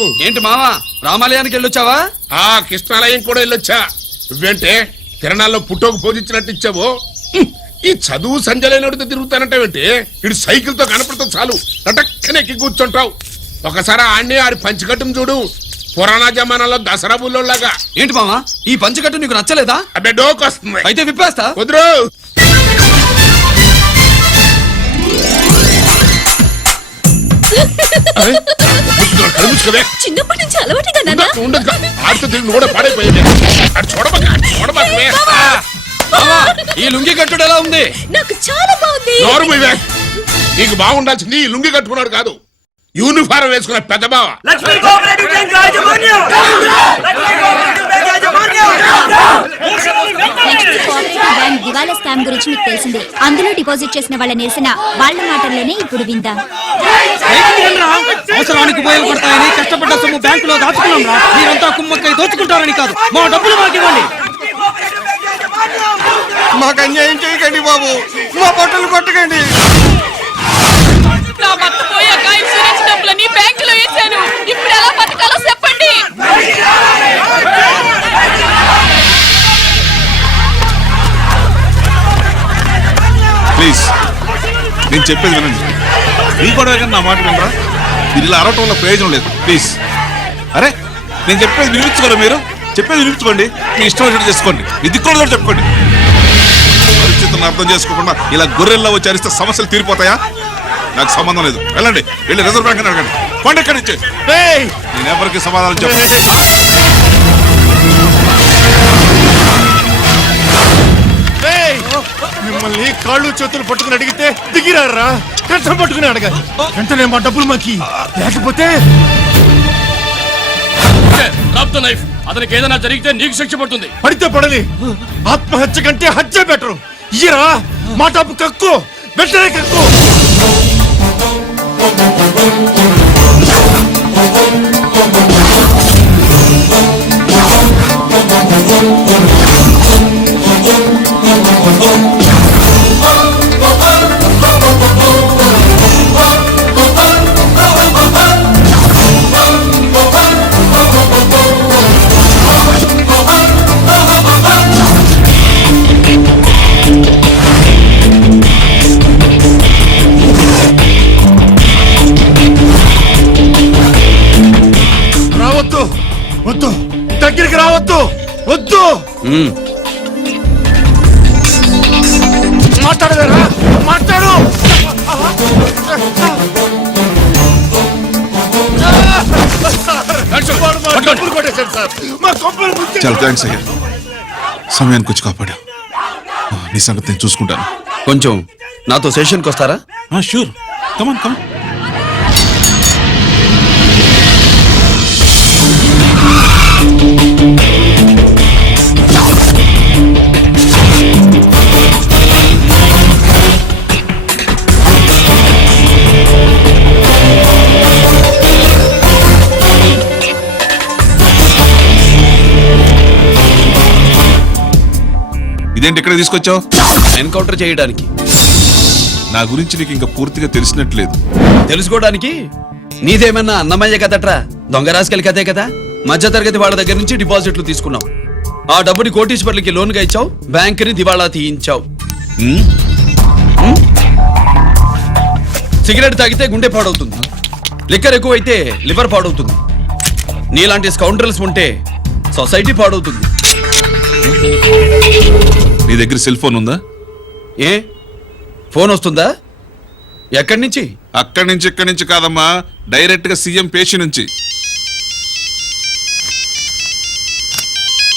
బాబు. ఏంటి మావా రామాలయానికి వెళ్ళొచ్చావా? కృష్ణాలయం కూడా వెళ్ళొచ్చా. నువ్వేంటే తిరణాల్లో పుట్టోకు పూజించినట్టు ఇచ్చావు. ఈ చదువు సంజలైనడితో తిరుగుతానంటావేంటి? ఇటు సైకిల్ తో కనపడతాం చాలు టటక్కనెక్కి కూర్చుంటావు. ఒకసారి ఆడిని ఆడి పంచకట్టును చూడు, పురాణ జమానాలో దసరా బుల్లోలాగా. ఏంటి మావా ఈ పంచకట్టు నీకు నచ్చలేదా? అబ్బే డోకు వస్తుంది. అయితే విప్పేస్తా. కుదురు. చిన్నప్పటి నుంచి అలవాటుగా నాన్న. ఉండదు ఆడితో తిరిగి కూడా పాడైపోయింది. ఈ లుంగి కట్టుడు ఎలా ఉంది? నాకు చాలా బాగుంది. నీకు బాగుండాల్సింది ఈ లుంగి కట్టుకున్నాడు కాదు, యూనిఫారం వేసుకున్న పెద్ద బావ. బ్యాంక్ దివాలా స్కామ్ గురించి మీకు తెలిసిందే. అందులో డిపాజిట్ చేసిన వాళ్ళ నిరసన వాళ్ళ మాటల్లోనే ఇప్పుడు విందాం. అవసరానికి ఉపయోగపడతాయని కష్టపడ్డ సొమ్ము బ్యాంకులో దాచుకున్నాం రా. మీరంతా కుమ్మక్కై దోచుకుంటారని కాదు, మా డబ్బులు మాకు ఇవ్వండి. మాకు అన్యాయం చేయకండి బాబు, మా బట్టలు కొట్టకండి. నా భర్త పోయాక ఇన్సూరెన్స్ డబ్బులని బ్యాంకులో వేశాను. ఇప్పుడు ఎలా బతకాలో చెప్పండి. ప్లీజ్ నేను చెప్పేది వినండి. మీ కూడా నా మాట వినరా? మీరు ఇలా అరవటం వల్ల ప్రయోజనం లేదు. ప్లీజ్ అరే నేను చెప్పేది వినిపించుకోరా? మీరు చెప్పేది వినిపించుకోండి, మీ ఇష్టం వచ్చినట్టు చేసుకోండి, మీ దిక్కులో చెప్పుకోండి. పరిస్థితులను అర్థం చేసుకోకుండా ఇలా గొర్రెల్లో వచ్చి అరిస్తే సమస్యలు తీరిపోతాయా? నాకు సంబంధం లేదు. వెళ్ళండి, వెళ్ళి రిజర్వ్ బ్యాంక్ అని అడగండి. కొండ ఎక్కడి నుంచి నేను ఎవరికి సమాధానం చెప్పండి. మిమ్మల్ని కాళ్ళు చేతులు పట్టుకుని అడిగితే దిగిరారా, కష్టం పట్టుకుని అడగాలి. వెంటనే మా డబ్బులు మాకి, లేకపోతే అతనికి ఏదైనా జరిగితే నీకు శిక్ష పడుతుంది. పడితే పడని, ఆత్మహత్య కంటే హత్య బెటరు. ఇయ్యరా మా డబ్బు కక్కు, వెంటనే కక్కు. రావద్దు, వద్దు, దగ్గరికి రావద్దు, వద్దు. మాట్లాడలేరా? మాట్లాడు. చాలా థ్యాంక్స్ అయ్యా, సమయానికి వచ్చి కాపాడా. నీ సంగతి నేను చూసుకుంటాను. కొంచెం నాతో సెషన్కి వస్తారా? షూర్, కమాన్ కమాన్. ఇదేంటి ఇక్కడ తీసుకొచ్చావు? ఎన్కౌంటర్ చేయడానికి. నా గురించి నీకు ఇంకా పూర్తిగా తెలిసినట్లేదు. తెలుసుకోవడానికి నీదేమన్నా అన్నమయ్య కదట్రా, దొంగ రాసుకెళ్ళి కదే కదా. మధ్యతరగతి వాళ్ళ దగ్గర నుంచి డిపాజిట్లు తీసుకున్నావు, ఆ డబ్బుని కోటీశ్వర్లకి లోన్గా ఇచ్చావు, బ్యాంకుని దివాళా తీయించావు. సిగరెట్ తాగితే గుండె పాడవుతుంది, లిక్కర్ ఎక్కువైతే లివర్ పాడవుతుంది. నీలాంటి స్కౌండ్రల్స్ ఉంటే సొసైటీ పాడవుతుంది. నీ దగ్గర సెల్ ఫోన్ ఉందా? ఏ ఫోన్ వస్తుందా? ఎక్కడి నుంచి? అక్కడి నుంచి ఇక్కడి నుంచి కాదమ్మా, డైరెక్ట్ గా సీఎం పేషి నుంచి.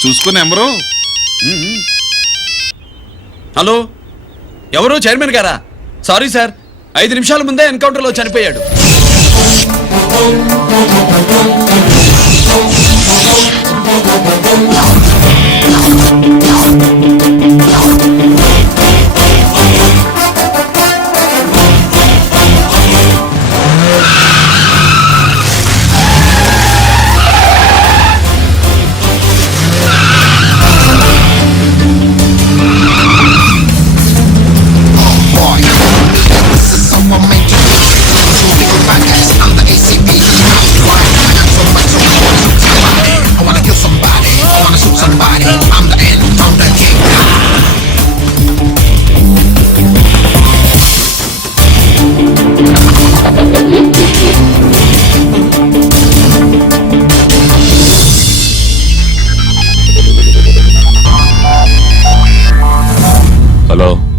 చూసుకుని ఎవరు? హలో, ఎవరు? చైర్మన్ గారా? సారీ సార్, 5 నిమిషాల ముందే ఎన్కౌంటర్లో చనిపోయాడు. I'm the ACP.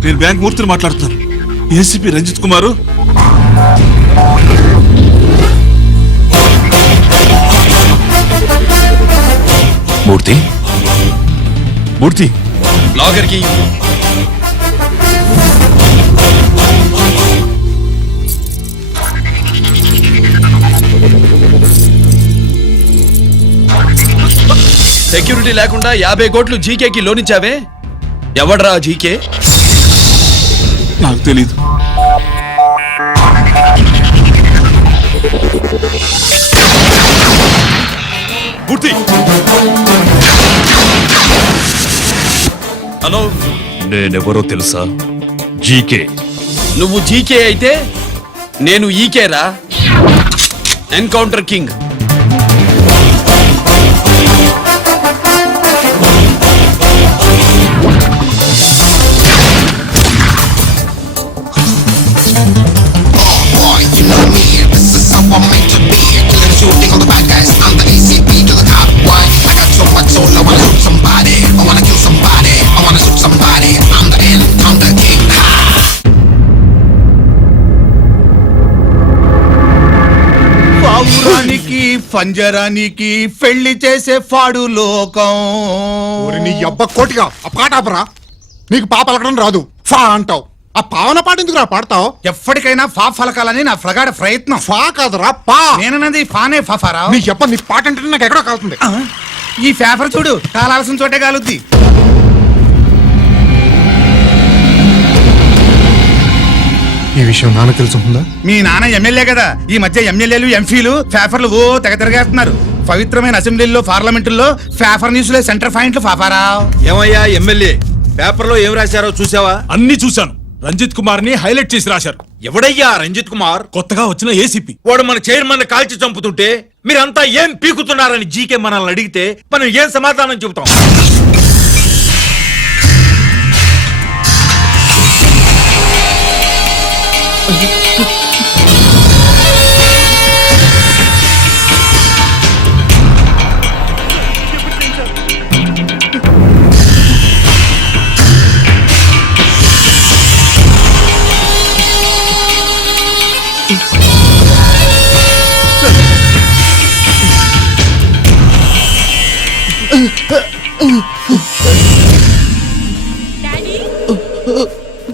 నేను బ్యాంక్ మూర్తిని మాట్లాడుతున్నాను. ఏసీపీ రంజిత్ కుమారు. మూర్తి మూర్తి లాగర్ కి సెక్యూరిటీ లేకుండా 50 కోట్లు జీకేకి లోన్ ఇచ్చావే, ఎవడ్రా జీకే? నాకు తెలీదు. మూర్తి హలో, నేనెవరో తెలుసా? జీకే. నువ్వు జీకే అయితే నేను ఈకేరా, encounter king. Shooting all the bad guys, I'm the ACP to the top. Why? I got so much soul, I wanna shoot somebody. I wanna kill somebody. I wanna shoot somebody. I'm the encounter king. పావురానికి పంజరానికి పెళ్లి చేసే ఫాడు లోకం. నీ అబ్బ కోటిగా ఆ పాట ఆపరా. నీకు పాప పలకడం రాదు, ఫా అంటావు. ఆ పావన పాట ఎందుకు రా పాడతావు? ఎప్పటికైనా ఫా ఫలకాలని నా ప్రగాఢ ప్రయత్నం. ఫా కాదురా పా. నేనన్నది ఫానే ఫారా. నీ చెప్ప నీ పాట అంటే నాకు ఎక్కడో కాలుతుంది. ఈ పేపర్ చూడు, కాలాల్సిన చోటే కాలుద్ది. ఈ విషయం నాన్న తెలుసుకుందా? మీ నాన్న ఎమ్మెల్యే కదా, ఈ మధ్య ఎమ్మెల్యేలు ఎంపీలు పేపర్లు ఓ తెగ తిరగేస్తున్నారు. పవిత్రమైన అసెంబ్లీల్లో పార్లమెంటుల్లో పేపర్ న్యూస్లో సెంటర్ పాయింట్లు ఫాఫారా. ఏమయ్యా ఎమ్మెల్యే, పేపర్లో ఏం రాశారో చూసావా? అన్ని చూశాను. రంజిత్ కుమార్ ని హైలైట్ చేసి రాశారు. ఎవడయ్యా రంజిత్ కుమార్? కొత్తగా వచ్చిన ఏసీపీ. వాడు మన చైర్మన్ కాల్చి చంపుతుంటే మీరంతా ఏం పీకుతున్నారని జీకే మనల్ని అడిగితే మనం ఏం సమాధానం చెబుతాం?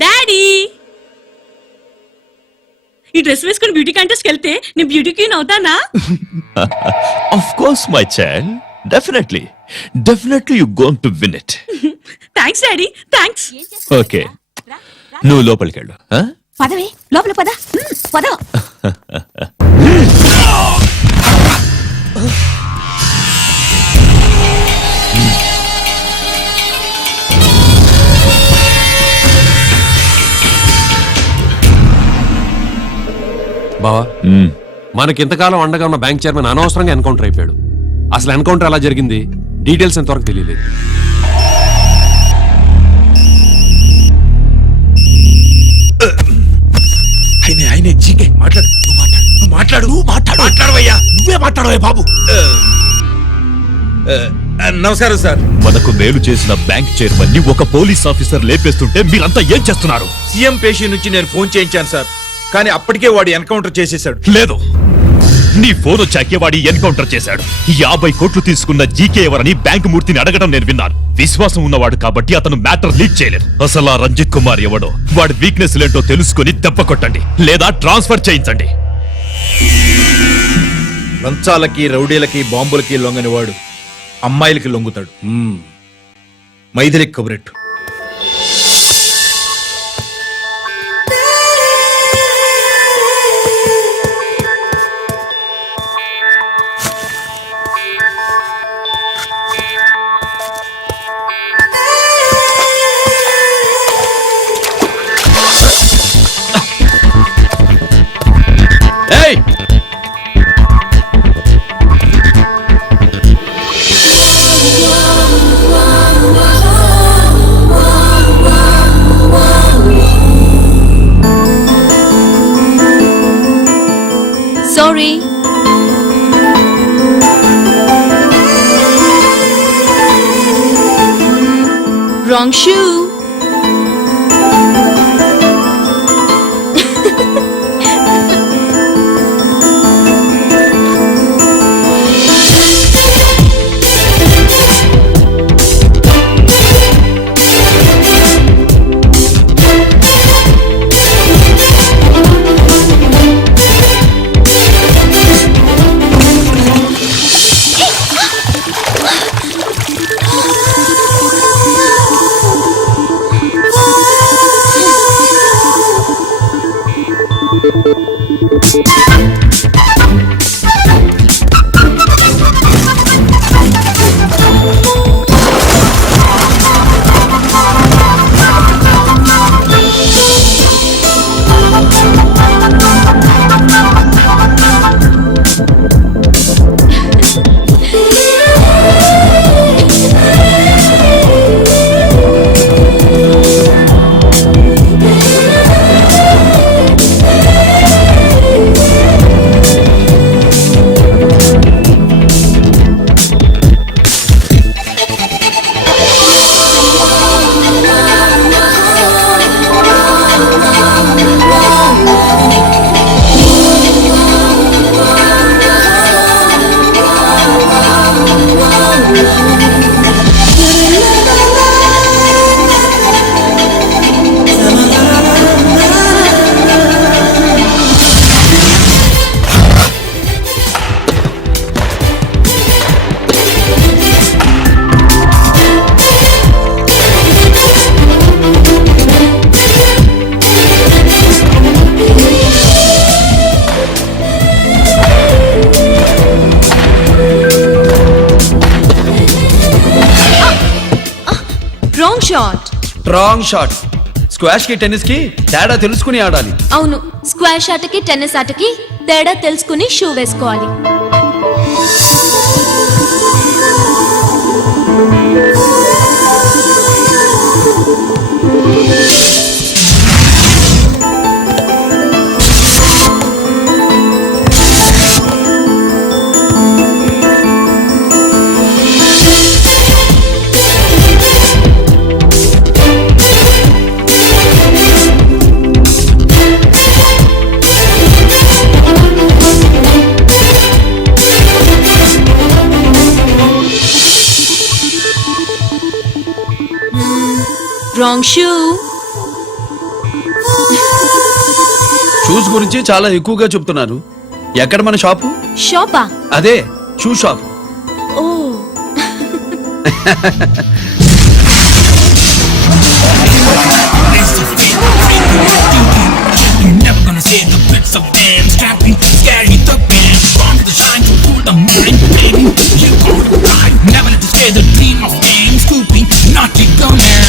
డాడీ, ఈ డ్రెస్ వేసుకుని బ్యూటీ కాంటెస్ట్ వెళ్తే నేను బ్యూటీ క్వీన్ అవుతానా? Of course, my child. Definitely. Definitely you're going to win it. Thanks daddy, thanks. Okay. నువ్వు లోపలికి వెళ్ళు. పదవే లోపల పద. పద. బావా, మనకి ఇంతకాలం అండగా ఉన్న బ్యాంక్ చైర్మన్ అనవసరంగా ఎన్కౌంటర్ అయిపోయాడు. అసలు ఎన్కౌంటర్ ఎలా జరిగింది, డీటెయిల్స్ ఎంతవరకు తెలియలేదు. ఆయనే జీకే మాట్లాడు. మాట్లాడవయ్యా. నువ్వే మాట్లాడవే బాబు. నమస్కారం సార్. మనకు మేలు చేసిన బ్యాంక్ చైర్మన్ ని ఒక పోలీస్ ఆఫీసర్ లేపేస్తుంటే మీరంతా ఏం చేస్తున్నారు? సీఎం పేషీ నుంచి నేను ఫోన్ చేయించాను సార్, కానీ అప్పటికే వాడు ఎన్కౌంటర్ చేసేశాడు. లేదు, నీ ఫోన్ వచ్చాకే వాడి ఎన్కౌంటర్ చేశాడు. 50 కోట్లు తీసుకున్న జీకే ఎవరని బ్యాంకు మూర్తిని అడగడం నేను విన్నాను. విశ్వాసం ఉన్నవాడు కాబట్టి అతను మ్యాటర్ లీక్ చేయలేదు. అసలు ఆ రంజిత్ కుమార్ ఎవడో, వాడి వీక్నెస్ ఏంటో తెలుసుకుని దెబ్బ కొట్టండి, లేదా ట్రాన్స్ఫర్ చేయించండి. లంచాలకి, రౌడీలకి, బాంబులకి లొంగని వాడు అమ్మాయిలకి లొంగుతాడు. మైథిలికి కబురెట్టు. ఏయ్, sorry. Wrong shoe. Wrong shot. Wrong shot. Squash కి టెన్నిస్ కి తేడా తెలుసుకుని ఆడాలి. అవును, స్క్వాష్ ఆటకి టెన్నిస్ ఆటకి తేడా తెలుసుకుని షూ వేసుకోవాలి. Wrong shoe. షూస్ గురించి చాలా ఎక్కువగా చెప్తున్నారు. ఎక్కడ మన షాపు? షాపా? అదే షూ షాప్. ఓ. You're never gonna see the bits of them strapping, scary thugging, from the shine to pull the mind, baby. You gonna ride, never let you scare the dream of fame, scooping, naughty gunning.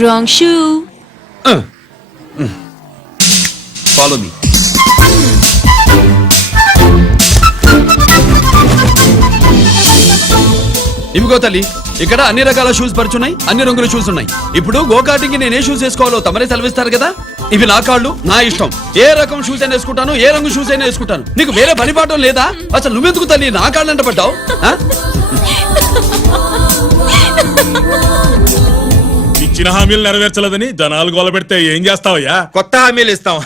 Wrong shoe. Follow me. ఇవిగో తల్లి, ఇక్కడ అన్ని రకాల shoes పరుచున్నాయి, అన్ని రంగుల shoes ఉన్నాయి. ఇప్పుడు go-karting నేను ఏ షూస్ వేసుకోవాలో తమరే సెలవిస్తారు కదా. ఇవి నా కాళ్ళు, నా ఇష్టం. ఏ రకం షూస్ అయినా వేసుకుంటాను, ఏ రంగు షూస్ అయినా వేసుకుంటాను. నీకు వేరే పనిపాఠం లేదా? అసలు నువ్వెందుకు తల్లి నా కాళ్ళు అంట పడ్డావు? ఇచ్చిన హామీలు నెరవేర్చలేదని జనాలు గోల పెడితే ఏం చేస్తావయ్యా? కొత్త హామీలు ఇస్తాం.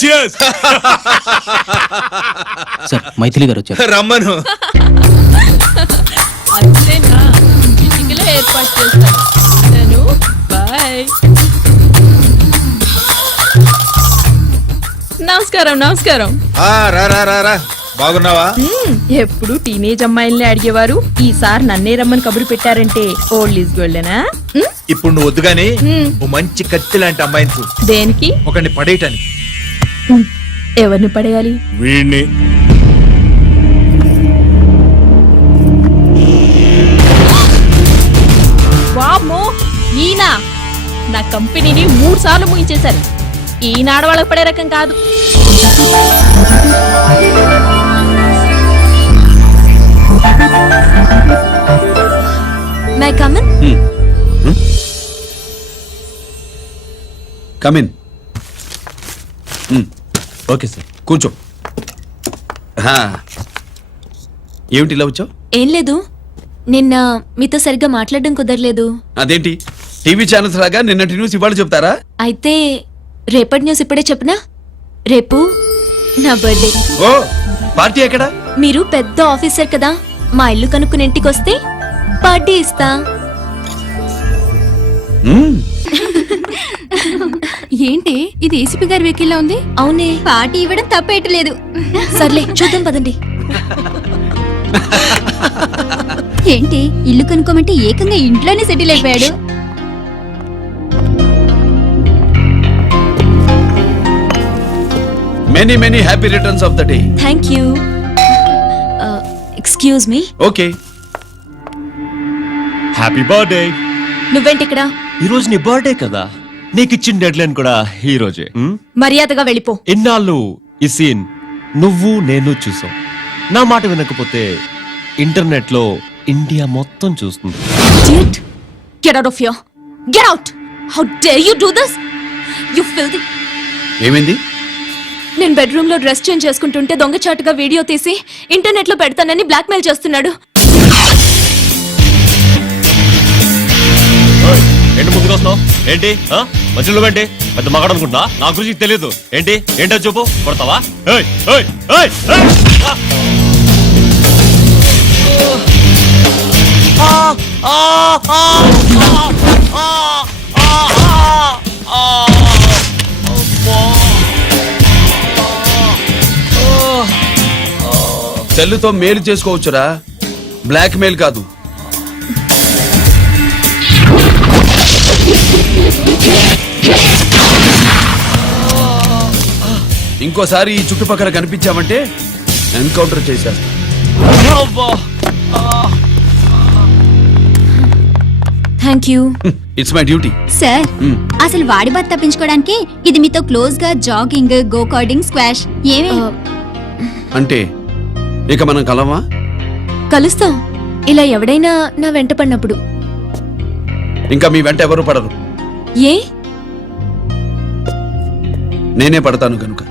Cheers! సార్ మైథిలి గారు వచ్చారు. రమ్మను. అంతేనా? మీటింగ్లో ఏర్పాటు చేస్తాను. బాయ్. నమస్కారం. నమస్కారం. రా రా రా రా. బాగున్నావా? ఎప్పుడు టీనేజ్ అమ్మాయిల్ని అడిగేవారు, ఈసారి నన్నే రమ్మని కబురు పెట్టారంటే ఓల్డ్ ఈజ్ గోల్డెనా? ఇప్పుడు నువ్వు వద్దు గానీ ఓ మంచి కత్తి లాంటి అమ్మాయిని చూడు. దేనికి? ఒకరిని పడేయటానికి. ఎవరిని పడేయాలి? వీడిని. వామ్మో, ఈయన నా కంపెనీని 3 సార్లు ముగించేశారు. ఈయన ఆడవాళ్ళకి పడే రకం కాదు. My come on. Come in. Okay sir. కూర్చో. ఏమిటి ఇలా వచ్చావు? ఏం లేదు, నిన్న మీతో సరిగ్గా మాట్లాడడం కుదరలేదు. అదేంటి టీవీ ఛానల్స్ లాగా నిన్నటి న్యూస్ ఇవాళ చెప్తారా? అయితే రేపటి న్యూస్ ఇప్పుడే చెప్పనా? రేపు నా బర్త్డే. ఓ పార్టీ ఎక్కడ? మీరు పెద్ద ఆఫీసర్ కదా, మా ఇల్లు కనుక్కుని ఇంటికి వస్తే పార్టీ ఇస్తా. ఏంటి ఇది ఏసీపీ గారి వెహికల్ ఉంది? అవునే, పార్టీ ఇవ్వడం తప్పేయట్లేదు. సర్లే చూద్దాం పదండి. ఏంటి ఇల్లు కనుక్కోమంటే ఏకంగా ఇంట్లోనే సెటిల్ అయిపోయాడు. Many many happy returns of the day. Thank you. Excuse me. Okay. Happy birthday. నువ్వేంటి ఇక్కడ? ఈ రోజు నీ బర్త్డే కదా, నీకు ఇచ్చిన డెడ్ లైన్ కూడా ఈ రోజే. మర్యాదగా వెళ్ళిపో. ఇన్నాళ్ళు ఈ సీన్ నువ్వు నేను చూసాం. నా మాట వినకపోతే ఇంటర్నెట్ లో ఇండియా మొత్తం చూస్తుంది. Get out of here. Get out. How dare you do this? You filthy. ఏమైంది? నేను బెడ్రూమ్ లో డ్రెస్ చేంజ్ చేసుకుంటుంటే దొంగచాటుగా వీడియో తీసి ఇంటర్నెట్ లో పెడతానని బ్లాక్మెయిల్ చేస్తున్నాడు. ఏంటి ముందుకు వస్తున్నావు? ఏంటి మధ్యలో ఏంటి? పెద్ద మగాడు అనుకుంటా, నా గురించి తెలియదు. ఏంటి ఏంటో చూపు, కొడతావా? ఏయ్, ఏయ్, ఏయ్, ఏయ్! సెల్లుతో మేలు చేసుకోవచ్చురా, బ్లాక్ మెయిల్ కాదు. ఇంకోసారి ఈ చుట్టుపక్కల కనిపించామంటే ఎన్కౌంటర్ చేసేస్తా. Thank you. It's my duty. Sir అసలు వాడి బాధ తప్పించుకోవడానికి ఇది మీతో క్లోజ్ గా జాగింగ్, గో కార్డింగ్, స్క్వాష్ ఏమే అంటే ఇక మనం కలవా? కలుస్తాం, ఇలా ఎవడైనా నా వెంట పడినప్పుడు. ఇంకా మీ వెంట ఎవరు పడరు, ఏ? నేనే పడతాను కనుక.